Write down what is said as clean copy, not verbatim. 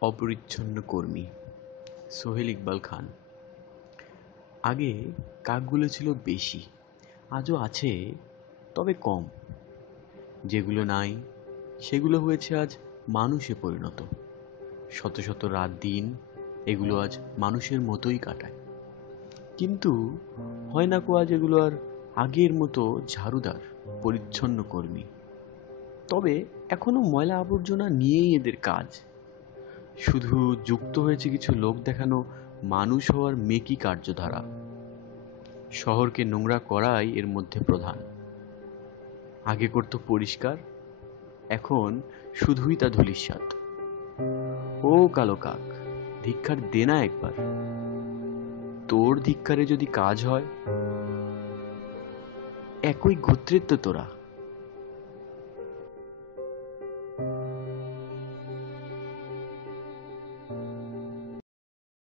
অপরিচ্ছন্ন কর্মী সোহেল ইকবাল খান। আগে কাকগুলো ছিল বেশি, আজও আছে, তবে কম। যেগুলো নাই সেগুলো হয়েছে আজ মানুষে পরিণত। শত শত রাত দিন এগুলো আজ মানুষের মতোই কাটায়। কিন্তু হয় না কো আজ এগুলো আর আগের মতো ঝাড়ুদার পরিচ্ছন্ন কর্মী। তবে এখনো ময়লা আবর্জনা নিয়েই এদের কাজ। শুধু যুক্ত হয়েছে কিছু লোক দেখানো মানুষ হওয়ার মেকি কার্যধারা। শহরকে নোংরা করাই এর মধ্যে প্রধান। আগে করত পরিষ্কার, এখন শুধুই তা ধূলিসাৎ। ও কালো কাক, ধিক্কার দে না একবার। তোর ধিক্কারে যদি কাজ হয়, একই গোত্রের তো তোরা।